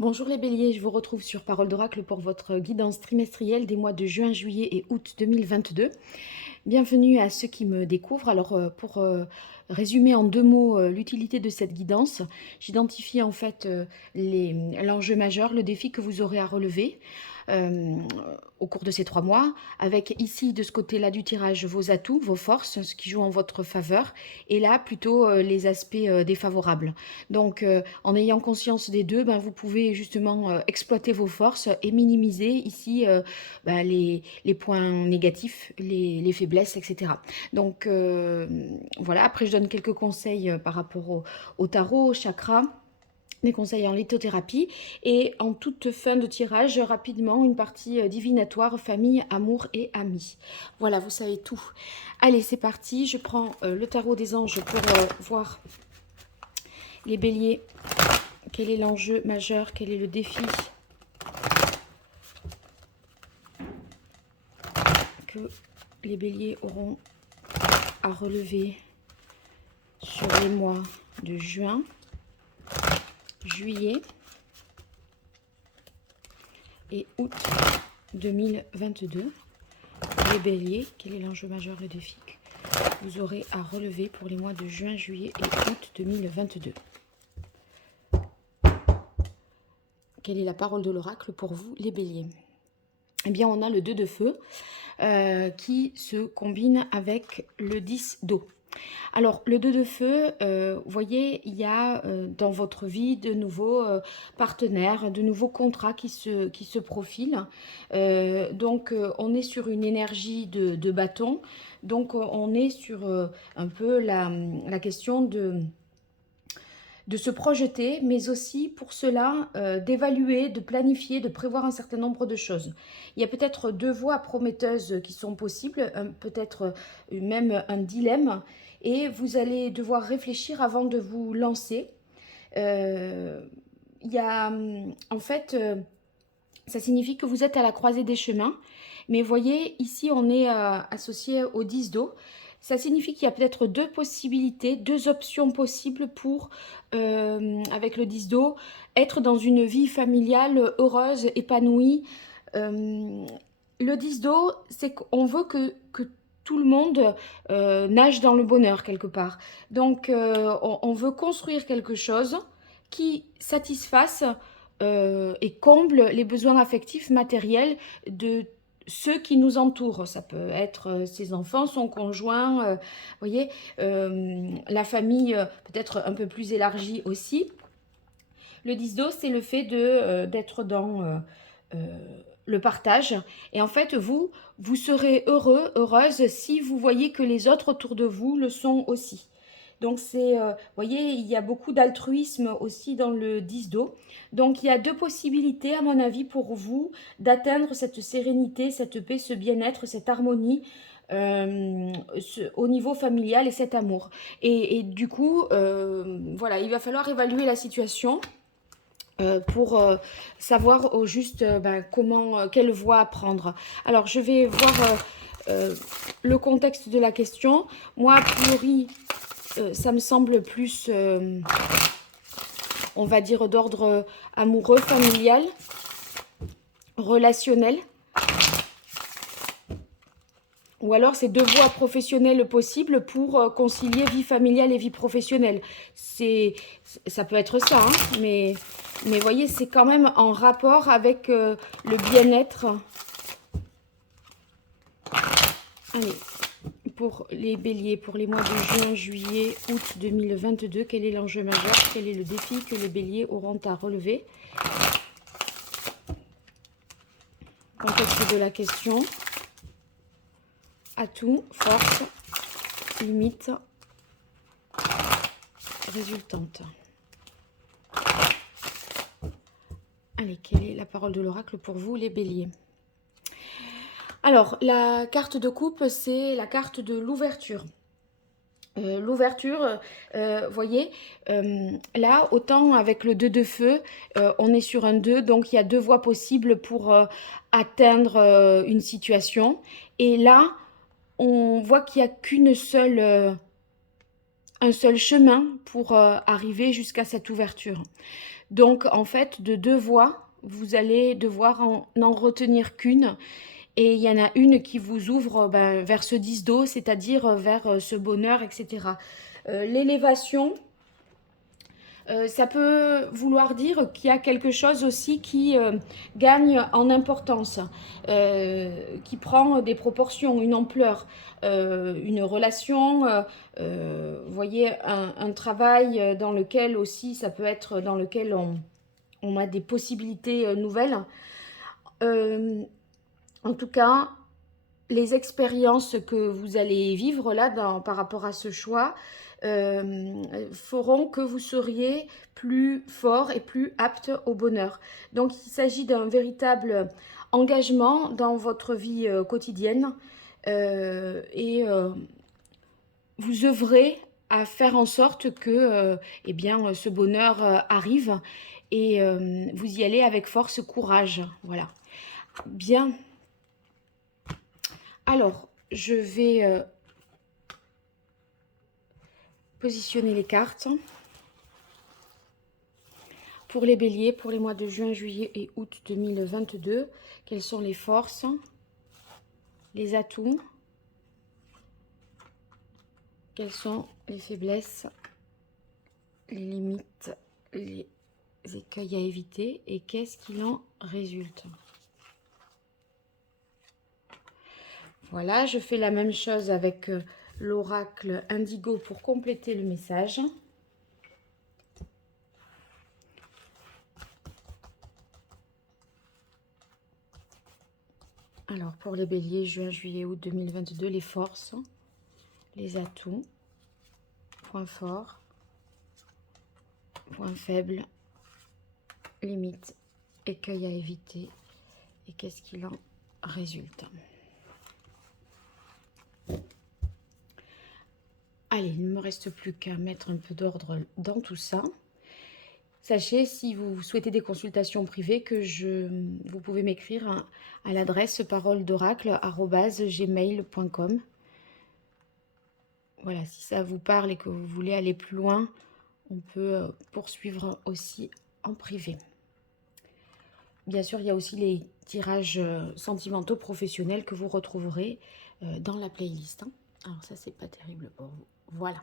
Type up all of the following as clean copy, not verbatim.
Bonjour les béliers, je vous retrouve sur Parole d'Oracle pour votre guidance trimestrielle des mois de juin, juillet et août 2022. Bienvenue à ceux qui me découvrent. Alors pour résumer en deux mots l'utilité de cette guidance, j'identifie en fait l'enjeu majeur, le défi que vous aurez à relever euh, au cours de ces 3 mois, avec ici de ce côté-là du tirage vos atouts, vos forces, ce qui joue en votre faveur, et là plutôt les aspects défavorables. Donc en ayant conscience des deux, ben, vous pouvez justement exploiter vos forces et minimiser ici ben, les points négatifs, les faiblesses, etc. Donc voilà, après je donne quelques conseils par rapport au tarot, au chakra, des conseils en lithothérapie et en toute fin de tirage, rapidement, une partie divinatoire, famille, amour et amis. Voilà, vous savez tout. Allez, c'est parti, je prends le tarot des anges pour voir les béliers. Quel est l'enjeu majeur? Quel est le défi que les béliers auront à relever sur les mois de juin, juillet et août 2022. Les béliers, quel est l'enjeu majeur et défi que vous aurez à relever pour les mois de juin, juillet et août 2022? Quelle est la parole de l'oracle pour vous, les béliers? Eh bien, on a le 2 de feu qui se combine avec le 10 d'eau. Alors, le 2 de feu, vous voyez, il y a dans votre vie de nouveaux partenaires, de nouveaux contrats qui se profilent. Donc, on est sur une énergie de bâton. Donc, on est sur un peu la question de se projeter, mais aussi pour cela d'évaluer, de planifier, de prévoir un certain nombre de choses. Il y a peut-être deux voies prometteuses qui sont possibles, peut-être même un dilemme, et vous allez devoir réfléchir avant de vous lancer. Il y a en fait, ça signifie que vous êtes à la croisée des chemins, mais voyez, ici on est associé au 10 d'eau. Ça signifie qu'il y a peut-être deux possibilités, deux options possibles pour, avec le 10 d'eau, être dans une vie familiale heureuse, épanouie. Euh, le 10 d'eau, c'est qu'on veut que tout le monde nage dans le bonheur quelque part. Donc on veut construire quelque chose qui satisfasse et comble les besoins affectifs matériels de ceux qui nous entourent. Ça peut être ses enfants, son conjoint, voyez, la famille peut-être un peu plus élargie aussi. Le 10 d'eau, c'est le fait d'être dans le partage. Et en fait, vous serez heureux, heureuse si vous voyez que les autres autour de vous le sont aussi. Donc c'est, vous voyez, il y a beaucoup d'altruisme aussi dans le 10 d'eau. Donc il y a deux possibilités, à mon avis, pour vous d'atteindre cette sérénité, cette paix, ce bien-être, cette harmonie au niveau familial et cet amour. Et du coup, voilà, il va falloir évaluer la situation pour savoir au juste ben, comment, quelle voie prendre. Alors, je vais voir le contexte de la question. Moi, a priori, ça me semble plus, on va dire, d'ordre amoureux, familial, relationnel. Ou alors, c'est deux voies professionnelles possibles pour concilier vie familiale et vie professionnelle. Ça peut être ça, hein, mais voyez, c'est quand même en rapport avec le bien-être. Allez, pour les béliers, pour les mois de juin, juillet, août 2022, quel est l'enjeu majeur? Quel est le défi que les béliers auront à relever? Contexte de la question. Atout, force, limite, résultante. Allez, quelle est la parole de l'oracle pour vous, les béliers? Alors, la carte de coupe, c'est la carte de l'ouverture. L'ouverture, voyez, là, autant avec le 2 de feu, on est sur un 2, donc il y a deux voies possibles pour atteindre une situation. Et là, on voit qu'il n'y a qu'une seule, un seul chemin pour arriver jusqu'à cette ouverture. Donc, en fait, de 2 voies, vous allez devoir en retenir qu'une. Et il y en a une qui vous ouvre vers ce 10 d'eau, c'est-à-dire vers ce bonheur, etc. L'élévation, ça peut vouloir dire qu'il y a quelque chose aussi qui gagne en importance, qui prend des proportions, une ampleur, une relation, vous voyez, un travail dans lequel aussi, ça peut être dans lequel on a des possibilités nouvelles. En tout cas, les expériences que vous allez vivre là par rapport à ce choix feront que vous seriez plus fort et plus apte au bonheur. Donc il s'agit d'un véritable engagement dans votre vie quotidienne et vous œuvrez à faire en sorte que eh bien, ce bonheur arrive et vous y allez avec force, courage. Voilà. Bien. Alors, je vais positionner les cartes. Pour les béliers, pour les mois de juin, juillet et août 2022, quelles sont les forces, les atouts, quelles sont les faiblesses, les limites, les écueils à éviter et qu'est-ce qu'il en résulte. Voilà, je fais la même chose avec l'oracle indigo pour compléter le message. Alors, pour les béliers, juin, juillet, août 2022, les forces, les atouts, points forts, points faibles, limites, écueils à éviter et qu'est-ce qu'il en résulte. Allez, il ne me reste plus qu'à mettre un peu d'ordre dans tout ça. Sachez, si vous souhaitez des consultations privées, que vous pouvez m'écrire à l'adresse paroledoracle@gmail.com. Voilà, si ça vous parle et que vous voulez aller plus loin, on peut poursuivre aussi en privé. Bien sûr, il y a aussi les tirages sentimentaux professionnels que vous retrouverez dans la playlist. Alors ça, c'est pas terrible pour vous. Voilà.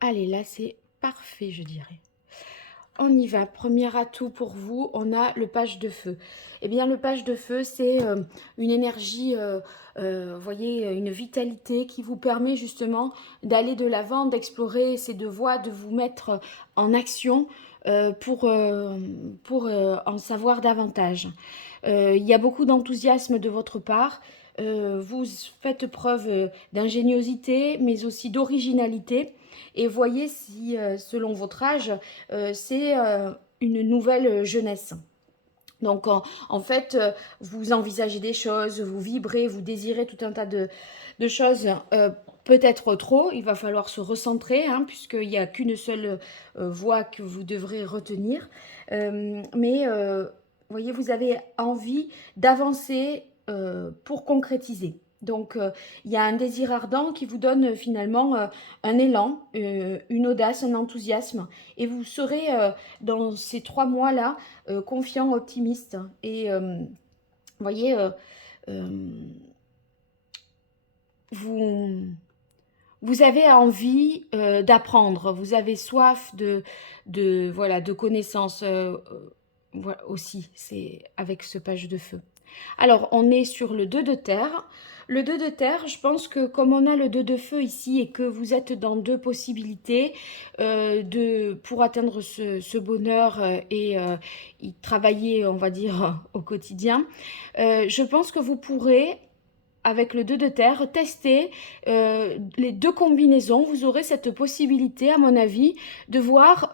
Allez, là, c'est parfait, je dirais. On y va. Premier atout pour vous, on a le page de feu. Eh bien, le page de feu, c'est une énergie, vous voyez, une vitalité qui vous permet justement d'aller de l'avant, d'explorer ces deux voies, de vous mettre en action pour en savoir davantage. Il y a beaucoup d'enthousiasme de votre part. Vous faites preuve d'ingéniosité, mais aussi d'originalité. Et voyez si, selon votre âge, c'est une nouvelle jeunesse. Donc, en fait, vous envisagez des choses, vous vibrez, vous désirez tout un tas de choses, peut-être trop. Il va falloir se recentrer, puisqu'il n'y a qu'une seule voie que vous devrez retenir. Mais, voyez, vous avez envie d'avancer pour concrétiser. Donc, il y a un désir ardent qui vous donne finalement un élan, une audace, un enthousiasme. Et vous serez, dans ces 3 mois-là, confiant, optimiste. Et, vous voyez, vous avez envie d'apprendre. Vous avez soif voilà, de connaissances voilà, aussi. C'est avec ce page de feu. Alors, on est sur le 2 de terre. Le 2 de terre, je pense que comme on a le 2 de feu ici et que vous êtes dans 2 possibilités pour atteindre ce bonheur et y travailler, on va dire, au quotidien, je pense que vous pourrez, avec le 2 de terre, tester les 2 combinaisons. Vous aurez cette possibilité, à mon avis, de voir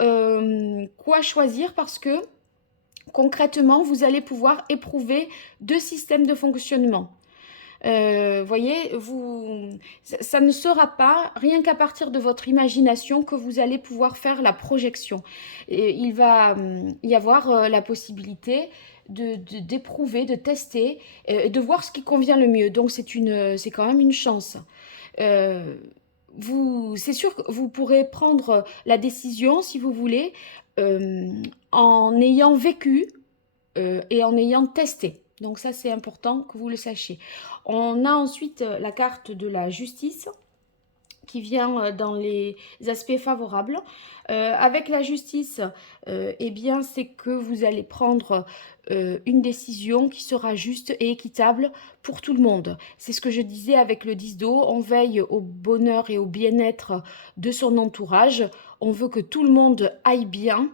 quoi choisir parce que concrètement, vous allez pouvoir éprouver 2 systèmes de fonctionnement. Voyez, ça ne sera pas rien qu'à partir de votre imagination que vous allez pouvoir faire la projection. Et il va y avoir la possibilité d'éprouver, de tester, de voir ce qui convient le mieux. Donc c'est quand même une chance. c'est sûr que vous pourrez prendre la décision, si vous voulez, en ayant vécu et en ayant testé. Donc ça, c'est important que vous le sachiez. On a ensuite la carte de la justice qui vient dans les aspects favorables. Avec la justice, eh bien, c'est que vous allez prendre une décision qui sera juste et équitable pour tout le monde. C'est ce que je disais avec le 10 d'eau, on veille au bonheur et au bien-être de son entourage, on veut que tout le monde aille bien.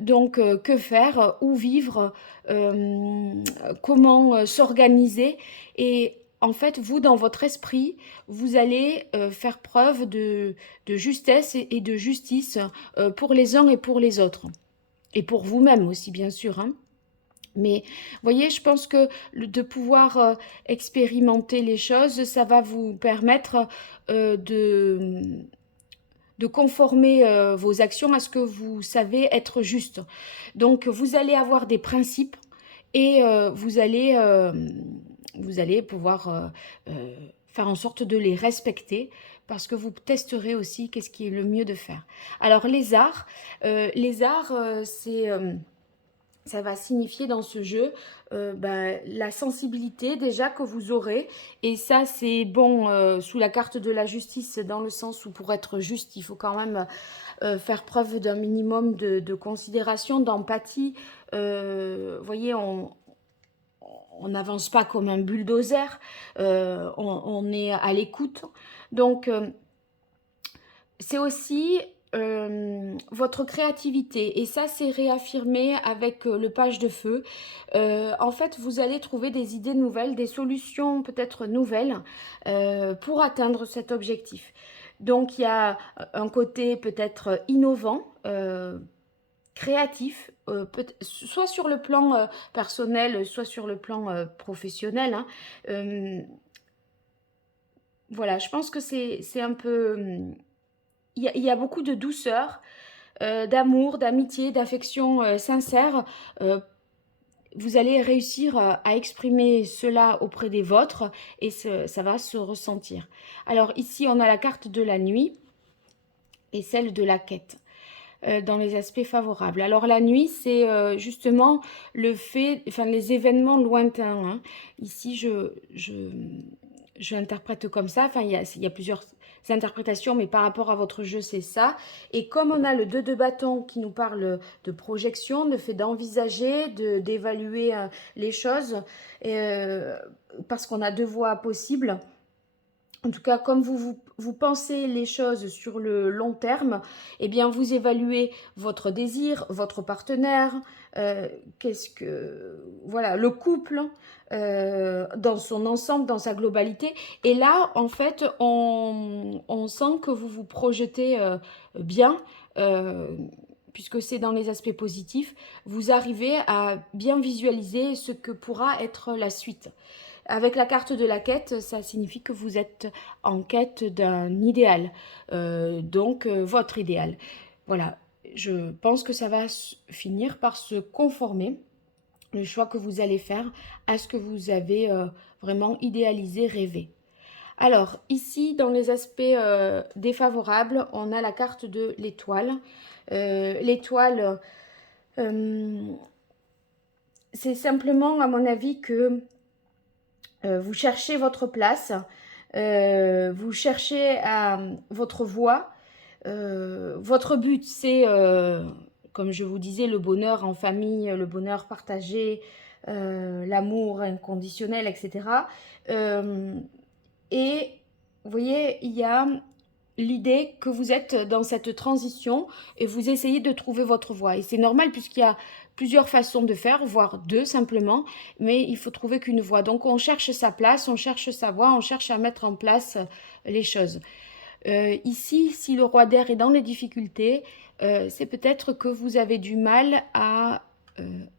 Donc, que faire, où vivre, comment s'organiser. Et en fait, vous, dans votre esprit, vous allez faire preuve de justesse et de justice pour les uns et pour les autres. Et pour vous-même aussi, bien sûr, hein. Mais voyez, je pense que de pouvoir expérimenter les choses, ça va vous permettre de conformer vos actions à ce que vous savez être juste. Donc, vous allez avoir des principes et vous allez pouvoir faire en sorte de les respecter parce que vous testerez aussi qu'est-ce qui est le mieux de faire. Alors, les arts, ça va signifier dans ce jeu la sensibilité déjà que vous aurez. Et ça, c'est bon sous la carte de la justice, dans le sens où pour être juste, il faut quand même faire preuve d'un minimum de considération, d'empathie. Voyez, on n'avance pas comme un bulldozer, on est à l'écoute. Donc, c'est aussi votre créativité, et ça c'est réaffirmé avec le page de feu. En fait, vous allez trouver des idées nouvelles, des solutions peut-être nouvelles pour atteindre cet objectif. Donc il y a un côté peut-être innovant, créatif, soit sur le plan personnel, soit sur le plan professionnel, hein. Voilà, je pense que c'est un peu... Il y a beaucoup de douceur, d'amour, d'amitié, d'affection sincère. Vous allez réussir à exprimer cela auprès des vôtres et ça va se ressentir. Alors ici, on a la carte de la nuit et celle de la quête dans les aspects favorables. Alors la nuit, c'est justement le fait, enfin les événements lointains, hein. Ici, je l'interprète comme ça. Enfin, il y a plusieurs interprétations, mais par rapport à votre jeu, c'est ça. Et comme on a le 2 de bâton qui nous parle de projection, de fait d'envisager, d'évaluer les choses, parce qu'on a deux voies possibles. En tout cas, comme vous pensez les choses sur le long terme, eh bien, vous évaluez votre désir, votre partenaire, voilà, le couple dans son ensemble, dans sa globalité. Et là, en fait, on sent que vous vous projetez bien, puisque c'est dans les aspects positifs. Vous arrivez à bien visualiser ce que pourra être la suite. Avec la carte de la quête, ça signifie que vous êtes en quête d'un idéal, donc votre idéal. Voilà, je pense que ça va finir par se conformer, le choix que vous allez faire, à ce que vous avez vraiment idéalisé, rêvé. Alors, ici, dans les aspects défavorables, on a la carte de l'étoile. L'étoile, c'est simplement, à mon avis, que vous cherchez votre place, vous cherchez votre voie. Votre but, c'est, comme je vous disais, le bonheur en famille, le bonheur partagé, l'amour inconditionnel, etc. Et vous voyez, il y a l'idée que vous êtes dans cette transition et vous essayez de trouver votre voie. Et c'est normal puisqu'il y a plusieurs façons de faire, voire deux simplement, mais il faut trouver qu'une voie. Donc on cherche sa place, on cherche sa voie, on cherche à mettre en place les choses. Ici, si le roi d'air est dans les difficultés, c'est peut-être que vous avez du mal à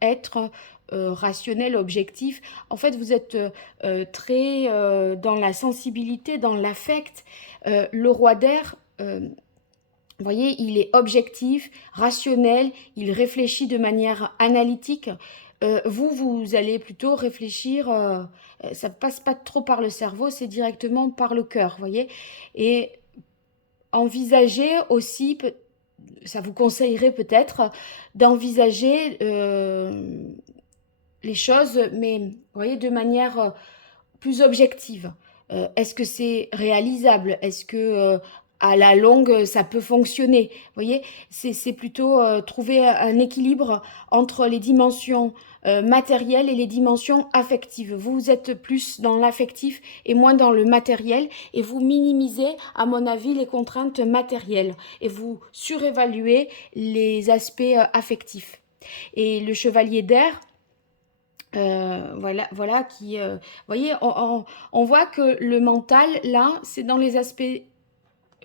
être rationnel, objectif. En fait, vous êtes très dans la sensibilité, dans l'affect. Le roi d'air, vous voyez, il est objectif, rationnel, il réfléchit de manière analytique. Vous allez plutôt réfléchir, ça ne passe pas trop par le cerveau, c'est directement par le cœur, vous voyez. Et envisager aussi, ça vous conseillerait peut-être d'envisager les choses, mais vous voyez, de manière plus objective. Est-ce que c'est réalisable? Est-ce que à la longue, ça peut fonctionner? Vous voyez, c'est plutôt trouver un équilibre entre les dimensions matérielles et les dimensions affectives. Vous êtes plus dans l'affectif et moins dans le matériel, et vous minimisez, à mon avis, les contraintes matérielles et vous surévaluez les aspects affectifs. Et le chevalier d'air, voilà qui, vous voyez, on voit que le mental, là, c'est dans les aspects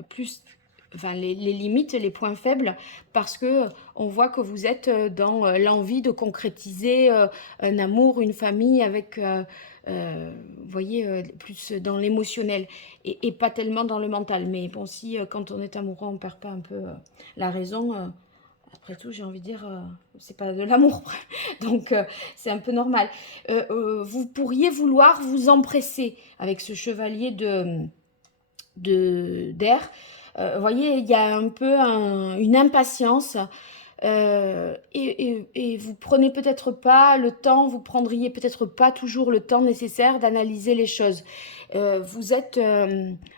plus, enfin, les limites, les points faibles, parce que on voit que vous êtes dans l'envie de concrétiser un amour, une famille avec, vous voyez, plus dans l'émotionnel et pas tellement dans le mental. Mais bon, si quand on est amoureux, on perd pas un peu la raison. Après tout, j'ai envie de dire, c'est pas de l'amour, donc c'est un peu normal. Vous pourriez vouloir vous empresser avec ce chevalier d'air. Vous voyez, il y a un peu une impatience et vous prenez peut-être pas le temps, vous prendriez peut-être pas toujours le temps nécessaire d'analyser les choses. Vous êtes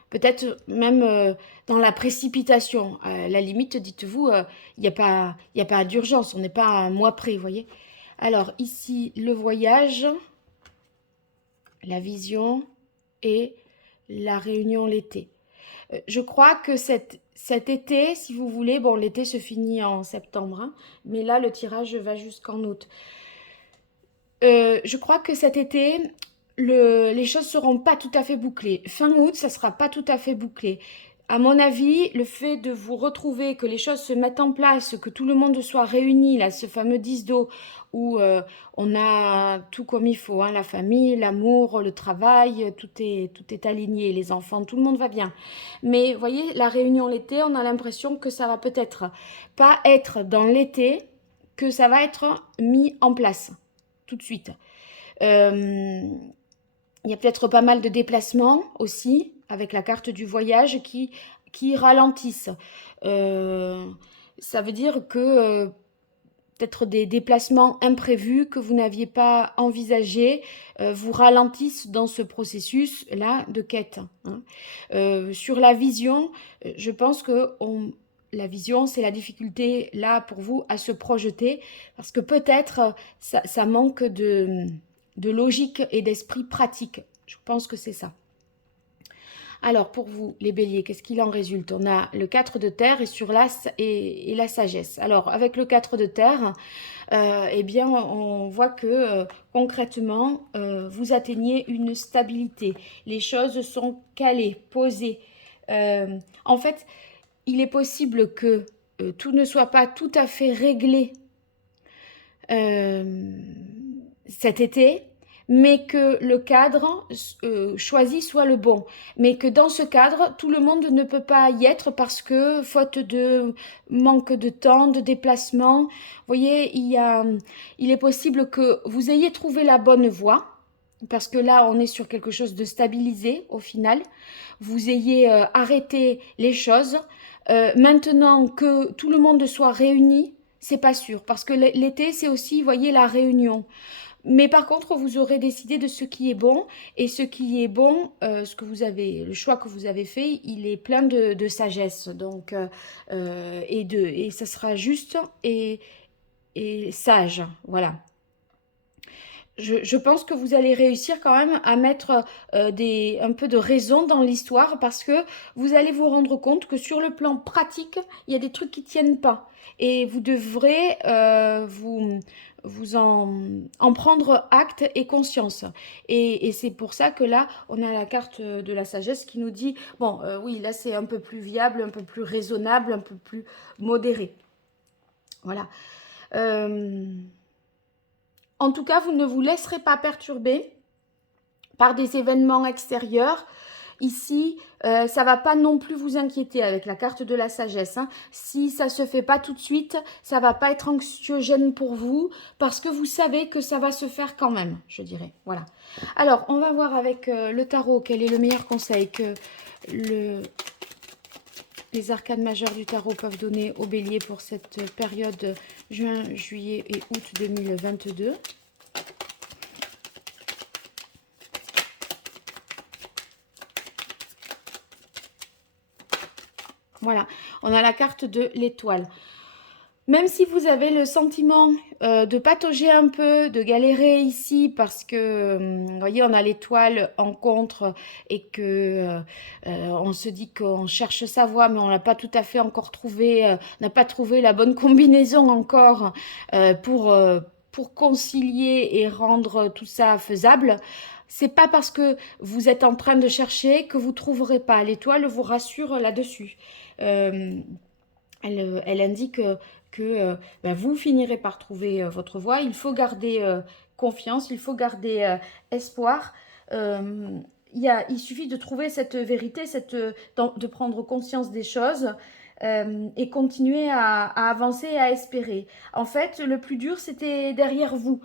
peut-être même dans la précipitation. À la limite, dites-vous, il y a pas d'urgence, on n'est pas à un mois près, vous voyez. Alors ici, le voyage, la vision et la réunion l'été. Je crois que cet été, si vous voulez, bon, l'été se finit en septembre, hein, mais là, le tirage va jusqu'en août. Je crois que cet été, les choses seront pas tout à fait bouclées. Fin août, ça sera pas tout à fait bouclé. À mon avis, le fait de vous retrouver, que les choses se mettent en place, que tout le monde soit réuni, là, ce fameux 10 d'eau, où on a tout comme il faut, hein, la famille, l'amour, le travail, tout est aligné, les enfants, tout le monde va bien. Mais vous voyez, la réunion l'été, on a l'impression que ça va peut-être pas être dans l'été, que ça va être mis en place tout de suite. Il y a peut-être pas mal de déplacements aussi, avec la carte du voyage qui ralentissent. Euh, Ça veut dire que peut-être des déplacements imprévus que vous n'aviez pas envisagés vous ralentissent dans ce processus-là de quête, hein. Sur la vision, je pense que la vision, c'est la difficulté là pour vous à se projeter, parce que peut-être ça manque de logique et d'esprit pratique. Je pense que c'est ça. Alors, pour vous, les béliers, qu'est-ce qu'il en résulte? On a le 4 de terre et sur l'as et la sagesse. Alors, avec le 4 de terre, eh bien, on voit que concrètement, vous atteignez une stabilité. Les choses sont calées, posées. En fait, il est possible que tout ne soit pas tout à fait réglé cet été, mais que le cadre choisi soit le bon. Mais que dans ce cadre, tout le monde ne peut pas y être parce que, faute de manque de temps, de déplacement, vous voyez, il est possible que vous ayez trouvé la bonne voie, parce que là, on est sur quelque chose de stabilisé au final. Vous ayez arrêté les choses. Maintenant que tout le monde soit réuni, c'est pas sûr, parce que l'été, c'est aussi, vous voyez, la réunion. Mais par contre, vous aurez décidé de ce qui est bon, et ce qui est bon, le choix que vous avez fait, il est plein de sagesse, donc et ça sera juste et sage, voilà. Je pense que vous allez réussir quand même à mettre un peu de raison dans l'histoire, parce que vous allez vous rendre compte que sur le plan pratique, il y a des trucs qui tiennent pas. Et vous devrez vous en prendre acte et conscience. Et c'est pour ça que là, on a la carte de la sagesse qui nous dit, bon, oui, là c'est un peu plus viable, un peu plus raisonnable, un peu plus modéré. Voilà. En tout cas, vous ne vous laisserez pas perturber par des événements extérieurs. Ici, ça ne va pas non plus vous inquiéter avec la carte de la sagesse, hein. Si ça ne se fait pas tout de suite, ça ne va pas être anxiogène pour vous, parce que vous savez que ça va se faire quand même, je dirais. Voilà. Alors, on va voir avec le tarot quel est le meilleur conseil que les arcanes majeures du tarot peuvent donner au bélier pour cette période juin, juillet et août 2022. Voilà, on a la carte de l'étoile. Même si vous avez le sentiment de patauger un peu, de galérer ici, parce que, vous voyez, on a l'étoile en contre et que on se dit qu'on cherche sa voie, mais on n'a pas tout à fait encore trouvé, n'a pas trouvé la bonne combinaison encore pour concilier et rendre tout ça faisable. C'est pas parce que vous êtes en train de chercher que vous trouverez pas. L'étoile vous rassure là-dessus. Euh, elle indique que ben, vous finirez par trouver votre voie. Il faut garder confiance, il faut garder espoir. Euh, il suffit de trouver cette vérité, de prendre conscience des choses et continuer à avancer et à espérer. En fait, le plus dur, c'était derrière vous.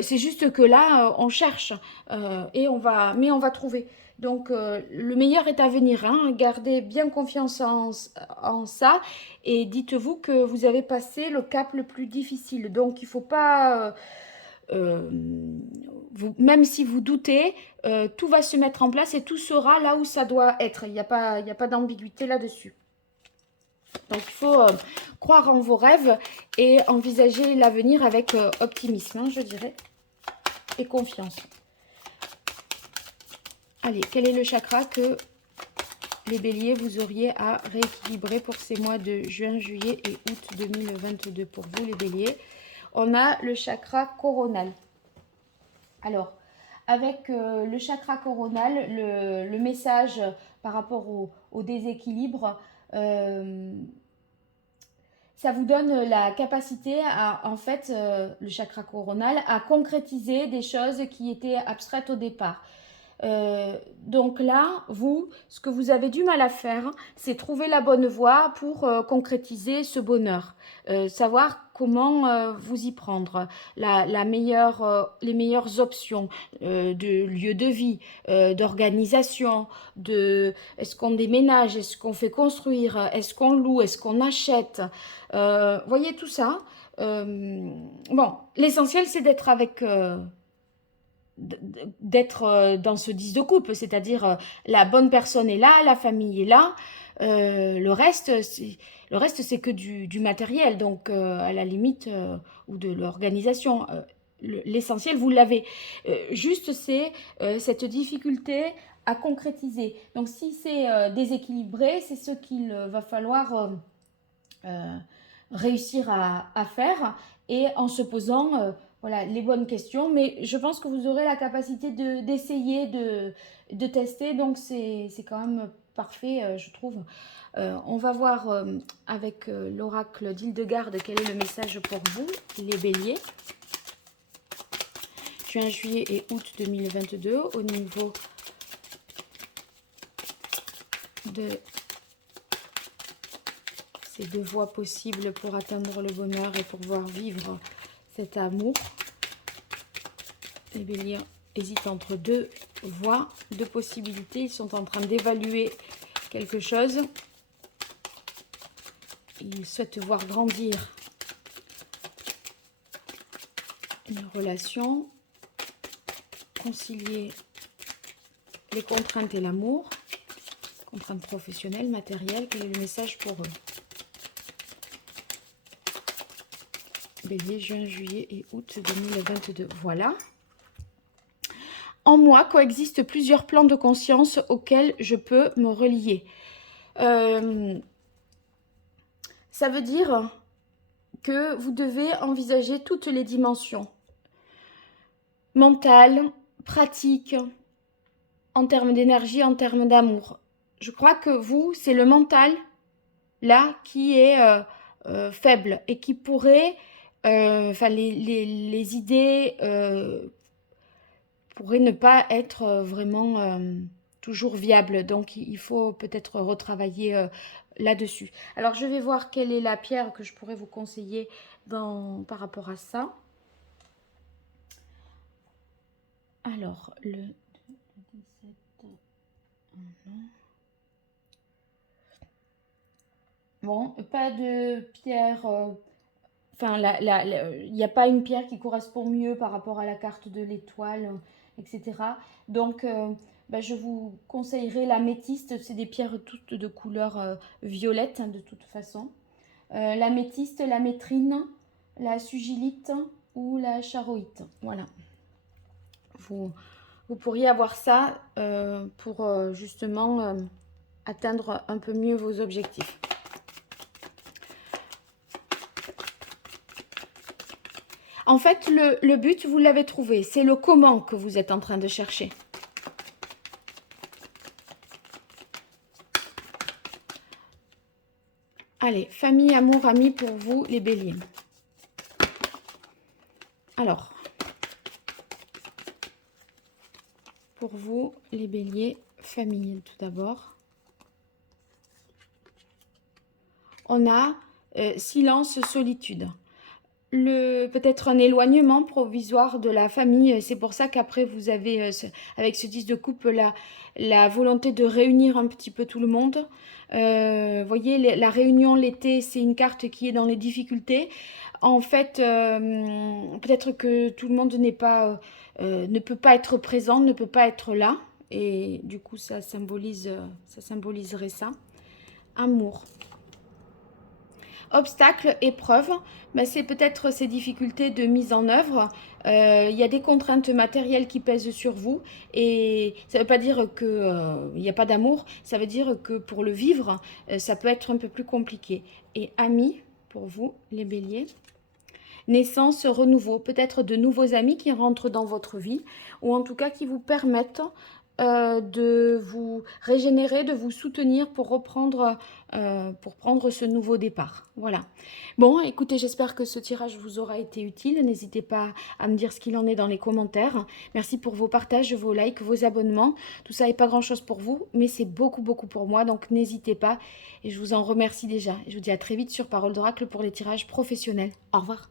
C'est juste que là, on cherche mais on va trouver. Donc, le meilleur est à venir. Hein. Gardez bien confiance en ça et dites-vous que vous avez passé le cap le plus difficile. Donc, il ne faut pas, même si vous doutez, tout va se mettre en place et tout sera là où ça doit être. Il n'y a pas d'ambiguïté là-dessus. Donc, il faut croire en vos rêves et envisager l'avenir avec optimisme, hein, je dirais, et confiance. Allez, quel est le chakra que les béliers vous auriez à rééquilibrer pour ces mois de juin, juillet et août 2022 pour vous, les béliers? On a le chakra coronal. Alors, avec le chakra coronal, le message par rapport au déséquilibre, ça vous donne la capacité en fait, le chakra coronal, à concrétiser des choses qui étaient abstraites au départ. Donc là, ce que vous avez du mal à faire, c'est trouver la bonne voie pour concrétiser ce bonheur. Savoir comment vous y prendre, les meilleures options de lieu de vie, d'organisation, est-ce qu'on déménage, est-ce qu'on fait construire, est-ce qu'on loue, est-ce qu'on achète. Voyez tout ça. Bon, l'essentiel, c'est d'être dans ce 10 de coupe, c'est-à-dire la bonne personne est là, la famille est là, le reste c'est que du matériel, donc à la limite, ou de l'organisation. L'essentiel, vous l'avez. Juste, c'est cette difficulté à concrétiser. Donc si c'est déséquilibré, c'est ce qu'il va falloir euh, réussir à faire et en se posant voilà, les bonnes questions. Mais je pense que vous aurez la capacité d'essayer, de tester. Donc c'est quand même parfait, je trouve. On va voir avec l'oracle d'Hildegarde quel est le message pour vous, les béliers. Juin, juillet et août 2022 au niveau de ces deux voies possibles pour atteindre le bonheur et pour pouvoir vivre cet amour. Les béliers hésitent entre deux voies, deux possibilités. Ils sont en train d'évaluer quelque chose. Ils souhaitent voir grandir une relation, concilier les contraintes et l'amour, contraintes professionnelles, matérielles. Quel est le message pour eux? Bélier, juin, juillet et août 2022. Voilà. En moi coexistent plusieurs plans de conscience auxquels je peux me relier. Ça veut dire que vous devez envisager toutes les dimensions. Mentale, pratique, en termes d'énergie, en termes d'amour. Je crois que vous, c'est le mental, là, qui est faible et qui pourrait... les idées pourraient ne pas être vraiment toujours viables. Donc, il faut peut-être retravailler là-dessus. Alors, je vais voir quelle est la pierre que je pourrais vous conseiller par rapport à ça. Alors, le 17... Bon, pas de pierre, enfin, il n'y a pas une pierre qui correspond mieux par rapport à la carte de l'étoile, etc. Donc, bah, je vous conseillerais l'améthyste. C'est des pierres toutes de couleur violette, hein, de toute façon. L'améthyste, la métrine, la sugilite ou la charoïte. Voilà. Vous pourriez avoir ça pour justement atteindre un peu mieux vos objectifs. En fait, le but, vous l'avez trouvé. C'est le comment que vous êtes en train de chercher. Allez, famille, amour, amis pour vous, les béliers. Alors, pour vous, les béliers, famille tout d'abord. On a silence, solitude. Peut-être un éloignement provisoire de la famille. C'est pour ça qu'après, vous avez, avec ce 10 de coupe, la volonté de réunir un petit peu tout le monde. Voyez, la réunion l'été, c'est une carte qui est dans les difficultés. En fait, peut-être que tout le monde ne peut pas être présent, ne peut pas être là. Et du coup, ça symboliserait ça. Amour. Obstacles, épreuves, ben c'est peut-être ces difficultés de mise en œuvre. Il y a des contraintes matérielles qui pèsent sur vous et ça ne veut pas dire qu'il n'y a pas d'amour, ça veut dire que pour le vivre, ça peut être un peu plus compliqué. Et amis, pour vous, les béliers. Naissance, renouveau, peut-être de nouveaux amis qui rentrent dans votre vie ou en tout cas qui vous permettent de vous régénérer, de vous soutenir pour reprendre, pour prendre ce nouveau départ. Voilà. Bon, écoutez, j'espère que ce tirage vous aura été utile. N'hésitez pas à me dire ce qu'il en est dans les commentaires. Merci pour vos partages, vos likes, vos abonnements. Tout ça n'est pas grand-chose pour vous, mais c'est beaucoup, beaucoup pour moi. Donc, n'hésitez pas. Et je vous en remercie déjà. Et je vous dis à très vite sur Parole d'Oracle pour les tirages professionnels. Au revoir.